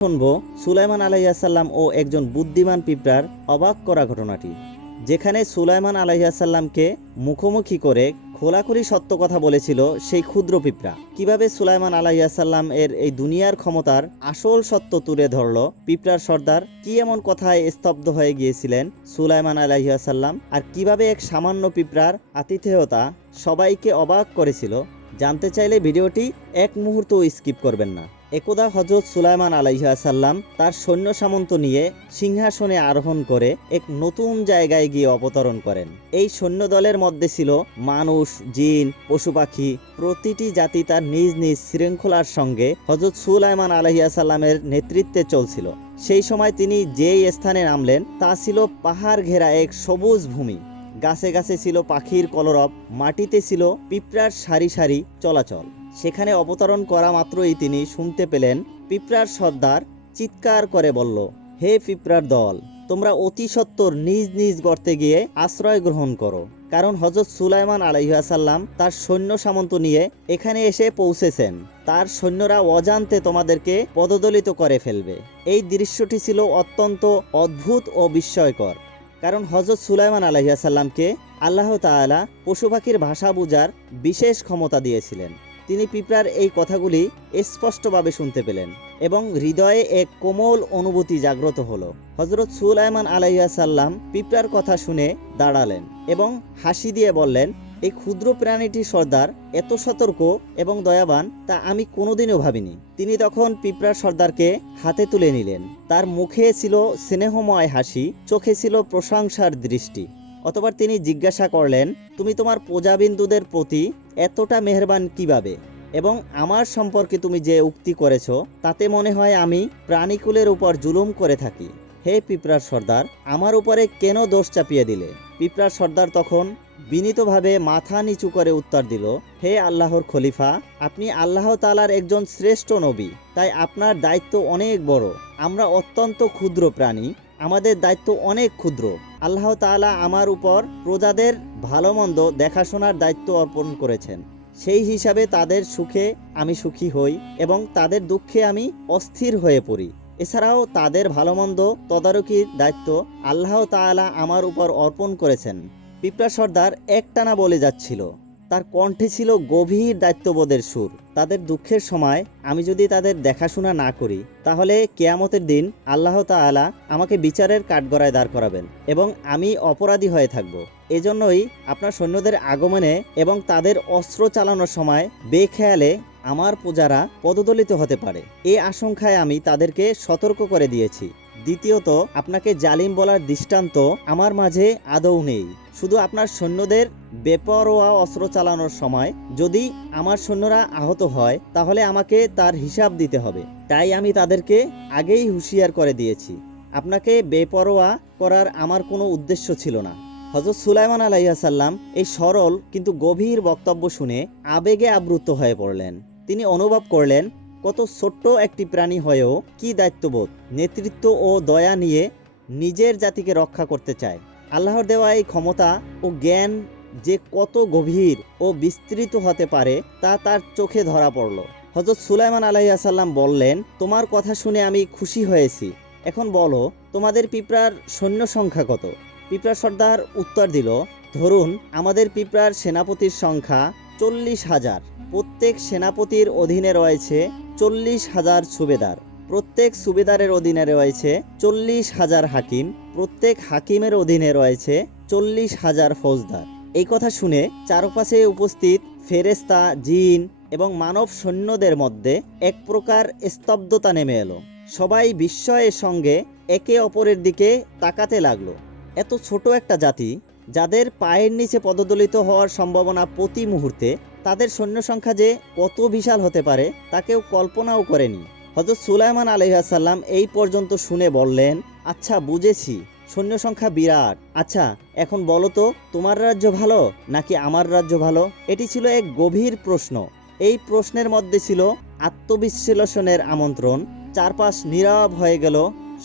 শুনবো সুলাইমান আলাইহিসসালাম ও একজন বুদ্ধিমান পিঁপড়ার অবাক করা ঘটনাটি, যেখানে সুলাইমান আলাইহিসসালামকে মুখোমুখি করে খোলাখুলি সত্য কথা বলেছিল সেই ক্ষুদ্র পিঁপড়া। কিভাবে সুলাইমান আলাইহিসসালাম এর এই দুনিয়ার ক্ষমতার আসল সত্য তুলে ধরল পিঁপড়ার সর্দার, কি এমন কথায় স্তব্ধ হয়ে গিয়েছিলেন সুলাইমান আলাইহিসসালাম, আর কিভাবে এক সামান্য পিঁপড়ার আতিথেয়তা সবাইকে অবাক করেছিল, জানতে চাইলে ভিডিওটি এক মুহূর্ত স্কিপ করবেন না। একদা হযরত সুলাইমান আলাইহিসসালাম তার সৈন্য সামন্ত নিয়ে সিংহাসনে আরোহণ করে এক নতুন জায়গায় গিয়ে অবতরণ করেন। এই সৈন্য দলের মধ্যে ছিল মানুষ, জিন, পশু পাখি, প্রতিটি জাতি তার নিজ নিজ শৃঙ্খলার সঙ্গে হযরত সুলাইমান আলাইহিসসালামের নেতৃত্বে চলছিল। সেই সময় তিনি যেই স্থানে নামলেন তা ছিল পাহাড় ঘেরা এক সবুজ ভূমি। গাছে গাছে ছিল পাখির কলরব, মাটিতে ছিল পিঁপড়ার সারি সারি চলাচল। সেখানে অবতরণ করা মাত্রই তিনি শুনতে পেলেন পিঁপড়ার সর্দার চিৎকার করে বলল, হে পিঁপড়ার দল, তোমরা অতি সত্বর নিজ নিজ গর্তে গিয়ে আশ্রয় গ্রহণ করো, কারণ হযরত সুলাইমান আলাইহিসসালাম তার সৈন্য সামন্ত নিয়ে এখানে এসে পৌঁছেছেন। তার সৈন্যরা অজান্তে তোমাদেরকে পদদলিত করে ফেলবে। এই দৃশ্যটি ছিল অত্যন্ত অদ্ভুত ও বিস্ময়কর, কারণ হযরত সুলাইমান আলাইহিসসালামকে আল্লাহ তাআলা পশু পাখির ভাষা বোঝার বিশেষ ক্ষমতা দিয়েছিলেন। তিনি পিঁপড়ার এই কথাগুলি স্পষ্টভাবে শুনতে পেলেন এবং হৃদয়ে এক কোমল অনুভূতি জাগ্রত হলো। হযরত সুলাইমান আলাইহিসসালাম পিঁপড়ার কথা শুনে দাঁড়ালেন এবং হাসি দিয়ে বললেন, এই ক্ষুদ্র প্রাণীটি সর্দার এত সতর্ক এবং দয়াবান তা আমি কোনোদিনও ভাবিনি। তিনি তখন পিঁপড়ার সর্দারকে হাতে তুলে নিলেন। তার মুখে ছিল স্নেহময় হাসি, চোখে ছিল প্রশংসার দৃষ্টি। অতঃপর তিনি জিজ্ঞাসা করলেন, তুমি তোমার প্রজাবিন্দুদের প্রতি এতটা মেহেরবান কিভাবে, এবং আমার সম্পর্কে তুমি যে উক্তি করেছ তাতে মনে হয় আমি প্রাণীকুলের উপর জুলুম করে থাকি। হে পিঁপড়ার সর্দার, আমার উপরে কেন দোষ চাপিয়ে দিলে? পিঁপড়ার সর্দার তখন বিনীতভাবে মাথা নিচু করে উত্তর দিল, হে আল্লাহর খলিফা, আপনি আল্লাহ তাআলার একজন শ্রেষ্ঠ নবী, তাই আপনার দায়িত্ব অনেক বড়। আমরা অত্যন্ত ক্ষুদ্র প্রাণী, আমাদের দায়িত্ব অনেক ক্ষুদ্র। আল্লাহ তাআলা আমার উপর প্রজাদের ভালো মন্দ দেখাশোনার দায়িত্ব অর্পণ করেছেন। সেই হিসাবে তাদের সুখে আমি সুখী হই এবং তাদের দুঃখে আমি অস্থির হয়ে পড়ি। এছাড়াও তাদের ভালো মন্দ তদারকির দায়িত্ব আল্লাহ তাআলা আমার উপর অর্পণ করেছেন। পিঁপড়া সর্দার একটানা বলে যাচ্ছিল, তার কণ্ঠে ছিল গভীর দায়িত্ববোধের সুর। তাদের দুঃখের সময় আমি যদি তাদের দেখাশোনা না করি, তাহলে কিয়ামতের দিন আল্লাহ তাআলা আমাকে বিচারের কাঠগড়ায় দাঁড় করাবেন এবং আমি অপরাধী হয়ে থাকব। এজন্যই আপনার সৈন্যদের আগমনে এবং তাদের অস্ত্র চালানোর সময় বেখেয়ালে আমার প্রজারা পদদলিত হতে পারে, এই আশঙ্কায় আমি তাদেরকে সতর্ক করে দিয়েছি। দ্বিতীয়ত, আপনাকে জালিম বলার দৃষ্টান্ত আমার মাঝে আদৌ নেই। শুধু আপনার সৈন্যদের বেপরোয়া অস্ত্র চালানোর সময় যদি আমার সৈন্যরা আহত হয়, তাহলে আমাকে তার হিসাব দিতে হবে। তাই আমি তাদেরকে আগেই হুঁশিয়ার করে দিয়েছি। আপনাকে বেপরোয়া করার আমার কোনো উদ্দেশ্য ছিল না। হযরত সুলাইমান আলাইহিসসালাম এই সরল কিন্তু গভীর বক্তব্য শুনে আবেগে আপ্লুত হয়ে পড়লেন। তিনি অনুভব করলেন, কত ছোট্ট একটি প্রাণী হয়েও কি দায়িত্ববোধ, নেতৃত্ব ও দয়া নিয়ে নিজের জাতিকে রক্ষা করতে চায়। আল্লাহর দেওয়া এই ক্ষমতা ও জ্ঞান যে কত গভীর ও বিস্তৃত হতে পারে তা তার চোখে ধরা পড়ল। হযরত সুলাইমান আলাইহিসসালাম বললেন, তোমার কথা শুনে আমি খুশি হয়েছি। এখন বলো, তোমাদের পিঁপড়ার সৈন্য সংখ্যা কত? পিঁপড়ার সর্দার উত্তর দিল, ধরুন আমাদের পিঁপড়ার সেনাপতির সংখ্যা 40,000। প্রত্যেক সেনাপতির অধীনে রয়েছে 40,000 সুবেদার। প্রত্যেক সুবেদারের অধীনে রয়েছে 40,000 হাকিম। প্রত্যেক হাকিমের অধীনে রয়েছে 40,000 ফৌজদার। এই কথা শুনে চারপাশে উপস্থিত ফেরেশতা, জিন এবং মানব সৈন্যদের মধ্যে এক প্রকার স্তব্ধতা নেমে এলো। সবাই বিস্ময়ের সঙ্গে একে অপরের দিকে তাকাতে লাগলো। এত ছোট একটা জাতি, যাদের পায়ের নিচে পদদলিত হওয়ার সম্ভাবনা প্রতি মুহূর্তে, তাদের সৈন্য সংখ্যা যে কত বিশাল হতে পারে তা কেউ কল্পনাও করেনি। হযরত সুলাইমান আলাইহিসসালাম এই পর্যন্ত শুনে বললেন, আচ্ছা বুঝেছি, সৈন্য সংখ্যা বিরাট। আচ্ছা এখন বলো তো, তোমার রাজ্য ভালো নাকি আমার রাজ্য ভালো? এটি ছিল এক গভীর প্রশ্ন। এই প্রশ্নের মধ্যে ছিল আত্মবিশ্লেষণের আমন্ত্রণ। চারপাশ নীরব হয়ে গেল।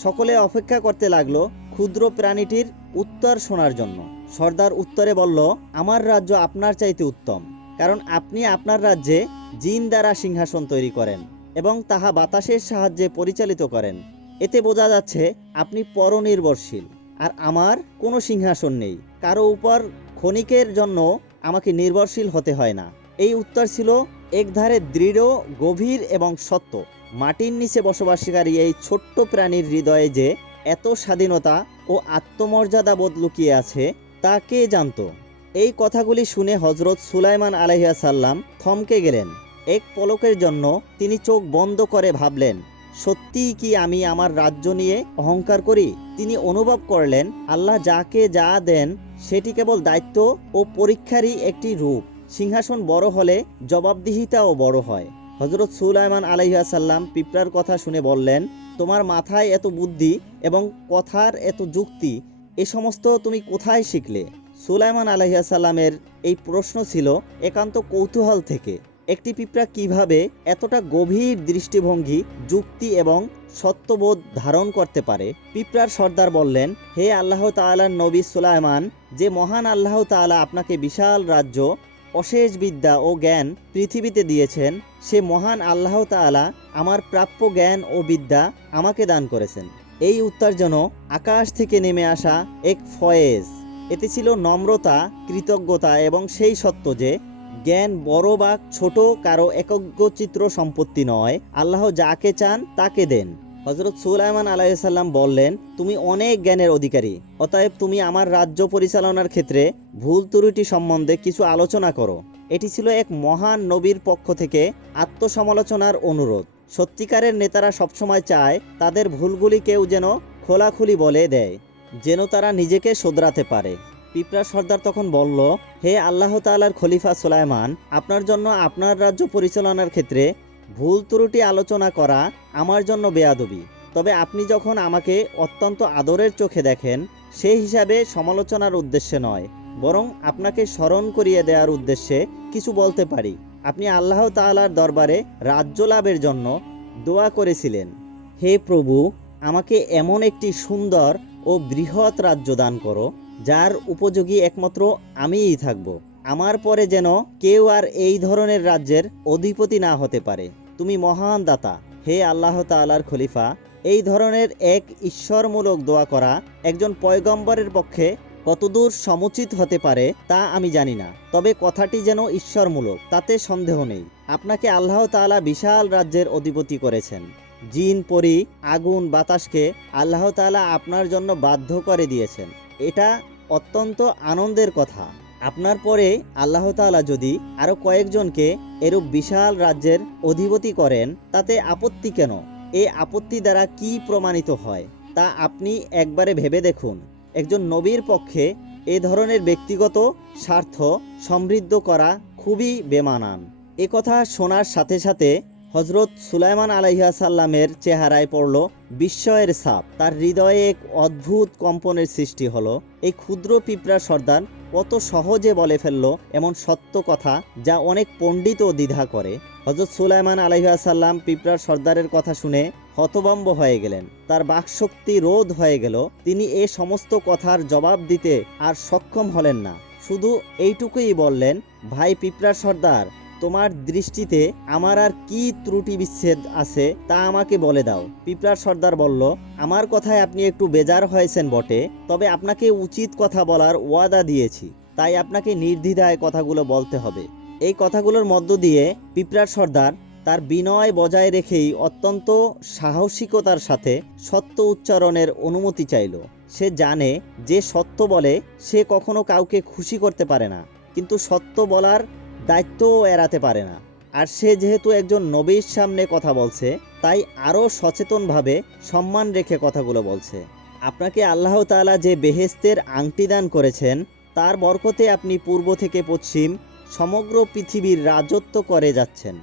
সকলে অপেক্ষা করতে লাগলো ক্ষুদ্র প্রাণীটির উত্তর শোনার জন্য। সর্দার উত্তরে বলল, আমার রাজ্য আপনার চাইতে উত্তম, কারণ আপনি আপনার রাজ্যে জিন দ্বারা সিংহাসন তৈরি করেন। এবং তাহা বাতাসের সাহায্যে পরিচালিত করেন। এতে বোঝা যাচ্ছে আপনি পরনির্ভরশীল, আর আমার কোনো সিংহাসন নেই, কারো উপর ক্ষণিকের জন্য আমাকে নির্ভরশীল হতে হয় না। এই উত্তর ছিল একধারে দৃঢ়, গভীর এবং সত্য। মাটির নিচে বসবাসকারী এই ছোট্ট প্রাণীর হৃদয়ে যে এত স্বাধীনতা ও আত্মমর্যাদাবোধ লুকিয়ে আছে তা কে জানত? এই কথাগুলি শুনে হজরত সুলাইমান আলাইহিস সালাম থমকে গেলেন। এক পলকের জন্য তিনি চোখ বন্ধ করে ভাবলেন, সত্যিই কি আমি আমার রাজ্য নিয়ে অহংকার করি? তিনি অনুভব করলেন আল্লাহ যাকে যা দেন সেটি কেবল দায়িত্ব ও পরীক্ষারই একটি রূপ। সিংহাসন বড় হলে জবাবদিহিতাও বড় হয়। হজরত সুলাইমান আলাইহিস সালাম পিঁপড়ার কথা শুনে বললেন, তোমার মাথায় এত বুদ্ধি এবং কথার এত যুক্তি, এ সমস্ত তুমি কোথায় শিখলে? সুলাইমান আলাইহিস সালামের এই প্রশ্ন ছিল একান্ত কৌতূহল থেকে। একটি পিঁপড়া কিভাবে এতটা গভীর দৃষ্টিভঙ্গি, যুক্তি এবং সত্যবোধ ধারণ করতে পারে? পিঁপড়ার সর্দার বললেন, হে আল্লাহ তাআলার নবী সুলাইমান, যে মহান আল্লাহ তাআলা আপনাকে বিশাল রাজ্য, অশেষ বিদ্যা ও জ্ঞান পৃথিবীতে দিয়েছেন, সে মহান আল্লাহ তাআলা আমার প্রাপ্য জ্ঞান ও বিদ্যা আমাকে দান করেছেন। এই উত্তর যেন আকাশ থেকে নেমে আসা এক ফয়েজ। এতে ছিল নম্রতা, কৃতজ্ঞতা এবং সেই সত্য যে জ্ঞান বড় বা ছোট কারো একগ্রচিত্র সম্পত্তি নয়, আল্লাহ যাকে চান তাকে দেন। হজরত সুলাইমান আলাইহিস সালাম বললেন, তুমি অনেক জ্ঞানের অধিকারী, অতএব তুমি আমার রাজ্য পরিচালনার ক্ষেত্রে ভুল ত্রুটি সম্বন্ধে কিছু আলোচনা করো। এটি ছিল এক মহান নবীর পক্ষ থেকে আত্মসমালোচনার অনুরোধ। সত্যিকারের নেতারা সবসময় চায় তাদের ভুলগুলি কেউ যেন খোলাখুলি বলে দেয়, যেন তারা নিজেকে শোধরাতে পারে। পিঁপড়া সর্দার তখন বলল, হে আল্লাহ তাআলার খলিফা সুলাইমান, আপনার জন্য আপনার রাজ্য পরিচালনার ক্ষেত্রে ভুল ত্রুটি আলোচনা করা আমার জন্য বেয়াদবি। তবে আপনি যখন আমাকে অত্যন্ত আদরের চোখে দেখেন, সেই হিসাবে সমালোচনার উদ্দেশ্যে নয়, বরং আপনাকে স্মরণ করিয়ে দেওয়ার উদ্দেশ্যে কিছু বলতে পারি। আপনি আল্লাহ তাআলার দরবারে রাজ্য লাভের জন্য দোয়া করেছিলেন, হে প্রভু, আমাকে এমন একটি সুন্দর ও বৃহৎ রাজ্য দান করো যার উপযোগী একমাত্র আমিই থাকব। আমার পরে যেন কেউ আর এই ধরনের রাজ্যের অধিপতি না হতে পারে। তুমি মহান দাতা, হে আল্লাহ তাআলার খলিফা। এই ধরনের এক ঈশ্বরমূলক দোয়া করা একজন পয়গম্বরের পক্ষে কতদূর সমুচিত হতে পারে তা আমি জানি না, তবে কথাটি যেন ঈশ্বরমূলক তাতে সন্দেহ নেই। আপনাকে আল্লাহ তাআলা বিশাল রাজ্যের অধিপতি করেছেন। জিন, পরী, আগুন, বাতাসকে আল্লাহ তাআলা আপনার জন্য বাধ্য করে দিয়েছেন। এটা অত্যন্ত আনন্দের কথা। আপনার পরে আল্লাহ তাআলা যদি আরো কয়েকজনকে এরূপ বিশাল রাজ্যের অধিপতি করেন, তাতে আপত্তি কেন? এই আপত্তি দ্বারা কি প্রমাণিত হয় তা আপনি একবারে ভেবে দেখুন। একজন নবীর পক্ষে এ ধরনের ব্যক্তিগত স্বার্থ সমৃদ্ধ করা খুবই বেমানান। এ কথা শোনার সাথে সাথে হজরত সুলাইমান আলাইহিস সালামের চেহারায় পড়ল বিস্ময়ের ছাপ। তার হৃদয়ে এক অদ্ভুত কম্পনের সৃষ্টি হলো। এই ক্ষুদ্র পিঁপড়া সর্দার কত সহজে বলে ফেলল এমন সত্য কথা যা অনেক পণ্ডিতও দ্বিধা করে। হজরত সুলাইমান আলাইহিস সালাম পিঁপড়ার সর্দারের কথা শুনে হতভম্ব হয়ে গেলেন। তার বাকশক্তি রোধ হয়ে গেল। তিনি এ সমস্ত কথার জবাব দিতে আর সক্ষম হলেন না। শুধু এইটুকুই বললেন, ভাই পিঁপড়ার সর্দার, তোমার দৃষ্টিতে আমার আর কি ত্রুটি বিচ্ছেদ আছে তা আমাকে বলে দাও। পিঁপড়ার সর্দার বলল, আমার কথায় আপনি একটু বেজার হয়েছেন বটে, তবে আপনাকে উচিত কথা বলার ওয়াদা দিয়েছি, তাই আপনাকে নির্দ্বিধায় কথাগুলো বলতে হবে। এই কথাগুলোর মধ্য দিয়ে পিঁপড়ার সর্দার তার বিনয় বজায় রেখেই অত্যন্ত সাহসিকতার সাথে সত্য উচ্চারণের অনুমতি চাইল। সে জানে যে সত্য বলে সে কখনো কাউকে খুশি করতে পারে না, কিন্তু সত্য বলার দায়িত্বও এড়াতে পারে না। আর সে যেহেতু একজন নবীর সামনে কথা বলছে, তাই আরও সচেতনভাবে সম্মান রেখে কথাগুলো বলছে। আপনাকে আল্লাহ তাআলা যে বেহেশতের আংটি দান করেছেন, তার বরকতে আপনি পূর্ব থেকে পশ্চিম সমগ্র পৃথিবীর রাজত্ব করে যাচ্ছেন।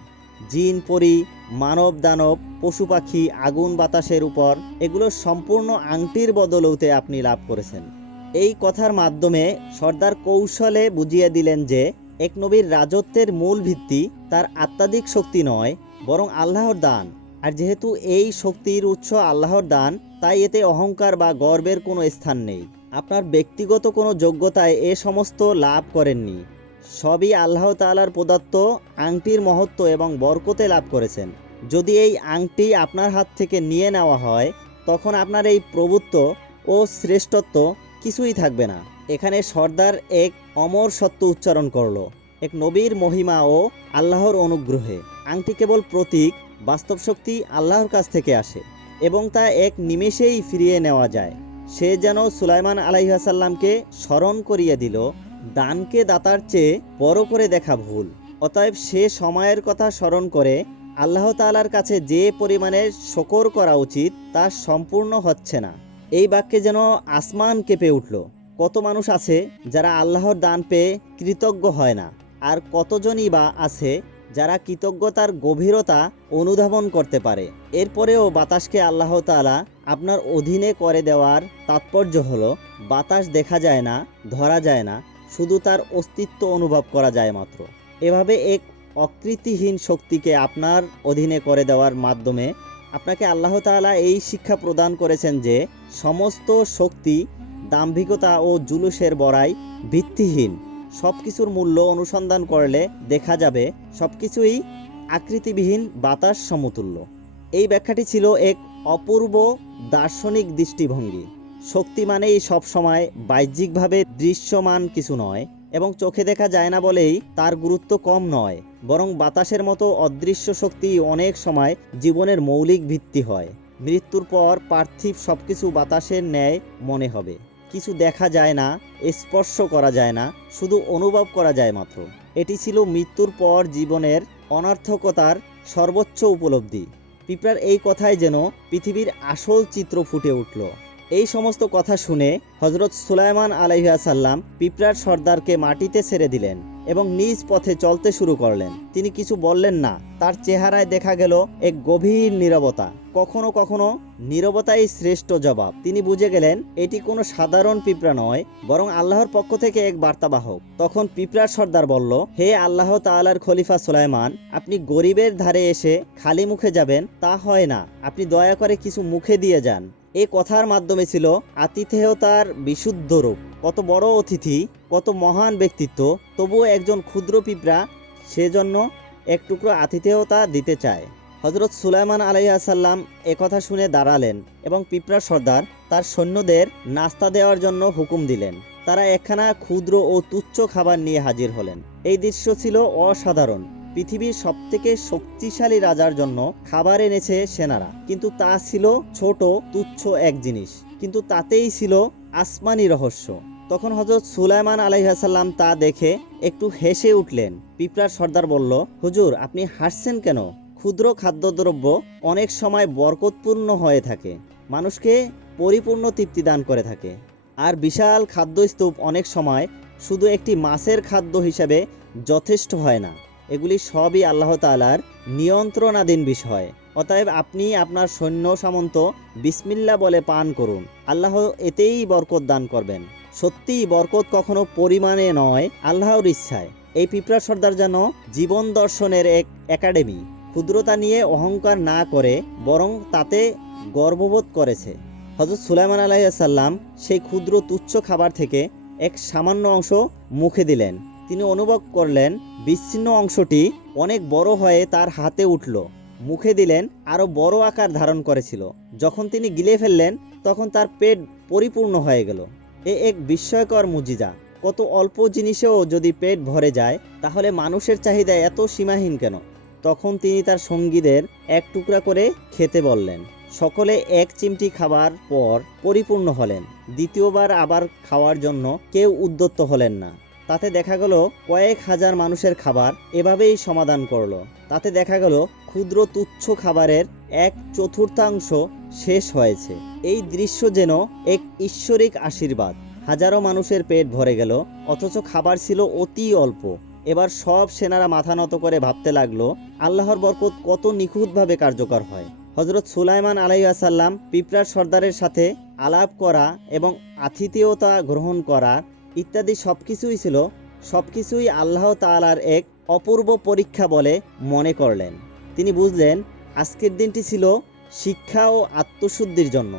জিন, পরী, মানব, দানব, পশু পাখি, আগুন, বাতাসের উপর এগুলো সম্পূর্ণ আংটির বদৌলতে আপনি লাভ করেছেন। এই কথার মাধ্যমে সর্দার কৌশলে বুঝিয়ে দিলেন যে এক নবীর রাজত্বের মূল ভিত্তি তার আত্মাধিক শক্তি নয়, বরং আল্লাহর দান। আর যেহেতু এই শক্তির উৎস আল্লাহর দান, তাই এতে অহংকার বা গর্বের কোনো স্থান নেই। আপনার ব্যক্তিগত কোনো যোগ্যতায় এ সমস্ত লাভ করেননি, সবই আল্লাহ তাআলার প্রদত্ত আংটির মহত্ব এবং বরকতে লাভ করেছেন। যদি এই আংটি আপনার হাত থেকে নিয়ে নেওয়া হয় তখন আপনার এই প্রভুত্ব ও শ্রেষ্ঠত্ব কিছুই থাকবে না। এখানে সর্দার এক অমর সত্য উচ্চারণ করলো, এক নবীর মহিমা ও আল্লাহর অনুগ্রহে। আংটি কেবল প্রতীক, বাস্তব শক্তি আল্লাহর কাছ থেকে আসে এবং তা এক নিমেষেই ফিরিয়ে নেওয়া যায়। সে যেন সুলাইমান আলাইহিস সালামকে স্মরণ করিয়ে দিল, দানকে দাতার চেয়ে বড় করে দেখা ভুল। অতএব সে সময়ের কথা স্মরণ করে আল্লাহ তাআলার কাছে যে পরিমাণে শকর করা উচিত তা সম্পূর্ণ হচ্ছে না। এই বাক্যে যেন আসমান কেঁপে উঠল। কত মানুষ আছে যারা আল্লাহর দান পেয়ে কৃতজ্ঞ হয় না, আর কতজনই বা আছে যারা কৃতজ্ঞতার গভীরতা অনুধাবন করতে পারে। এরপরেও বাতাসকে আল্লাহ তাআলা আপনার অধীনে করে দেওয়ার তাৎপর্য হলো, বাতাস দেখা যায় না, ধরা যায় না, শুধু তার অস্তিত্ব অনুভব করা যায় মাত্র। এভাবে এক অকৃতিহীন শক্তিকে আপনার অধীনে করে দেওয়ার মাধ্যমে আপনাকে আল্লাহ তাআলা এই শিক্ষা প্রদান করেছেন যে সমস্ত শক্তি দাম্ভিকতা ও জুলুসের বড়াই ভিত্তিহীন। সব কিছুর মূল্য অনুসন্ধান করলে দেখা যাবে সবকিছুই আকৃতিবিহীন বাতাস সমতুল্য। এই ব্যাখ্যাটি ছিল এক অপূর্ব দার্শনিক দৃষ্টিভঙ্গি। শক্তি মানেই সবসময় বাহ্যিকভাবে দৃশ্যমান কিছু নয়, এবং চোখে দেখা যায় না বলেই তার গুরুত্ব কম নয়, বরং বাতাসের মতো অদৃশ্য শক্তি অনেক সময় জীবনের মৌলিক ভিত্তি হয়। মৃত্যুর পর পার্থিব সবকিছু বাতাসের ন্যায় মনে হবে। কিছু দেখা যায় না, স্পর্শ করা যায় না, শুধু অনুভব করা যায় মাত্র। এটি ছিল মৃত্যুর পর জীবনের অনর্থকতার সর্বোচ্চ উপলব্ধি। পিঁপড়ার এই কথায় যেন পৃথিবীর আসল চিত্র ফুটে উঠল। এই সমস্ত কথা শুনে হযরত সুলাইমান আলাইহিস সালাম পিঁপড়ার সর্দারকে মাটিতে ছেড়ে দিলেন এবং নিজ পথে চলতে শুরু করলেন। তিনি কিছু বললেন না। তার চেহারায় দেখা গেল এক গভীর নীরবতা। কখনো কখনো নীরবতাই শ্রেষ্ঠ জবাব। তিনি বুঝে গেলেন এটি কোনো সাধারণ পিঁপড়া নয়, বরং আল্লাহর পক্ষ থেকে এক বার্তাবাহক। তখন পিঁপড়ার সর্দার বলল, হে আল্লাহ তাআলার খলিফা সুলাইমান, আপনি গরিবের ধারে এসে খালি মুখে যাবেন তা হয় না। আপনি দয়া করে কিছু মুখে দিয়ে যান। এই কথার মাধ্যমে ছিল আতিথেয়তার বিশুদ্ধ রূপ। কত বড় অতিথি, কত মহান ব্যক্তিত্ব, তবুও একজন ক্ষুদ্র পিঁপড়া সেজন্য এক টুকরো আতিথেয়তা দিতে চায়। হযরত সুলাইমান আলাইহিস সালাম একথা শুনে দাঁড়ালেন এবং পিঁপড়ার সর্দার তার সৈন্যদের নাস্তা দেওয়ার জন্য হুকুম দিলেন। তারা একখানা ক্ষুদ্র ও তুচ্ছ খাবার নিয়ে হাজির হলেন। এই দৃশ্য ছিল অসাধারণ। পৃথিবীর সবথেকে শক্তিশালী রাজার জন্য খাবার এনেছে সেনারা, কিন্তু তা ছিল ছোট তুচ্ছ এক জিনিস, কিন্তু তাতেই ছিল আসমানি রহস্য। তখন হযরত সুলাইমান আলাইহিস সালাম তা দেখে একটু হেসে উঠলেন। পিঁপড়ার সর্দার বলল, হুজুর, আপনি হাসছেন কেন? ক্ষুদ্র খাদ্যদ্রব্য অনেক সময় বরকতপূর্ণ হয়ে থাকে, মানুষকে পরিপূর্ণ তৃপ্তি দান করে থাকে। আর বিশাল খাদ্যস্তূপ অনেক সময় শুধু একটি মাছের খাদ্য হিসাবে যথেষ্ট হয় না। এগুলি সবই আল্লাহ তাআলার নিয়ন্ত্রণাধীন বিষয়। অতএব আপনি আপনার সৈন্য সামন্ত বিসমিল্লাহ বলে পান করুন, আল্লাহ এতেই বরকত দান করবেন। সত্যিই বরকত কখনো পরিমাণে নয়, আল্লাহর ইচ্ছায়। এই পিঁপড়ার সর্দার যেন জীবন দর্শনের এক একাডেমি। ক্ষুদ্রতা নিয়ে অহংকার না করে বরং তাতে গর্ববোধ করেছে। হযরত সুলাইমান আলাইহিস সালাম সেই ক্ষুদ্র তুচ্ছ খাবার থেকে এক সামান্য অংশ মুখে দিলেন। তিনি অনুভব করলেন বিচ্ছিন্ন অংশটি অনেক বড় হয়ে তার হাতে উঠল। মুখে দিলেন, আরো বড় আকার ধারণ করেছিল। যখন তিনি গিলে ফেললেন তখন তার পেট পরিপূর্ণ হয়ে গেল। এক বিস্ময়কর মুজিজা। কত অল্প জিনিসেও যদি পেট ভরে যায়, তাহলে মানুষের চাহিদা এত সীমাহীন কেন? তখন তিনি তার সঙ্গীদের এক টুকরা করে খেতে বললেন। সকলে এক চিমটি খাবার পর পরিপূর্ণ হলেন। দ্বিতীয়বার আবার খাওয়ার জন্য কেউ উদ্যত হলেন না। তাতে দেখা গেল কয়েক হাজার মানুষের খাবার এভাবেই সমাধান করলো। তাতে দেখা গেল ক্ষুদ্র তুচ্ছ খাবারের 1/4 শেষ হয়েছে। এই দৃশ্য যেন এক ঈশ্বরিক আশীর্বাদ। হাজারো মানুষের পেট ভরে গেল, অথচ খাবার ছিল অতি অল্প। এবার সব সেনারা মাথা নত করে ভাবতে লাগলো, আল্লাহর বরকত কত নিখুঁতভাবে কার্যকর হয়। হযরত সুলাইমান আলাইহিস সালাম পিঁপড়ার সর্দারের সাথে আলাপ করা এবং আতিথেয়তা গ্রহণ করা ইত্যাদি সবকিছুই আল্লাহ তাআলার এক অপূর্ব পরীক্ষা বলে মনে করলেন। তিনি বুঝলেন আজকের দিনটি ছিল শিক্ষা ও আত্মশুদ্ধির জন্য।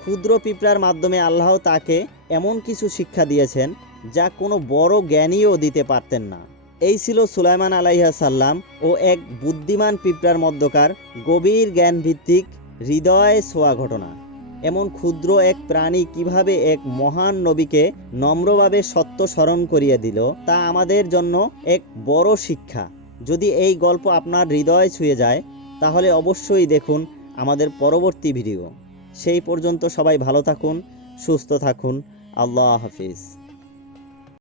ক্ষুদ্র পিঁপড়ার মাধ্যমে আল্লাহ তাকে এমন কিছু শিক্ষা দিয়েছেন যা কোনো বড় জ্ঞানীও দিতে পারতেন না। এই ছিল সুলাইমান আলাইহিস সালাম ও এক বুদ্ধিমান পিঁপড়ার মধ্যকার গভীর জ্ঞানভিত্তিক হৃদয় ছোঁয়া ঘটনা। এমন ক্ষুদ্র এক প্রাণী কিভাবে এক মহান নবীকে নম্রভাবে সত্য স্মরণ করিয়ে দিল, তা আমাদের জন্য এক বড় শিক্ষা। যদি এই গল্প আপনার হৃদয় ছুঁয়ে যায়, তাহলে অবশ্যই দেখুন আমাদের পরবর্তী ভিডিও। সেই পর্যন্ত সবাই ভালো থাকুন, সুস্থ থাকুন। আল্লাহ হাফিজ।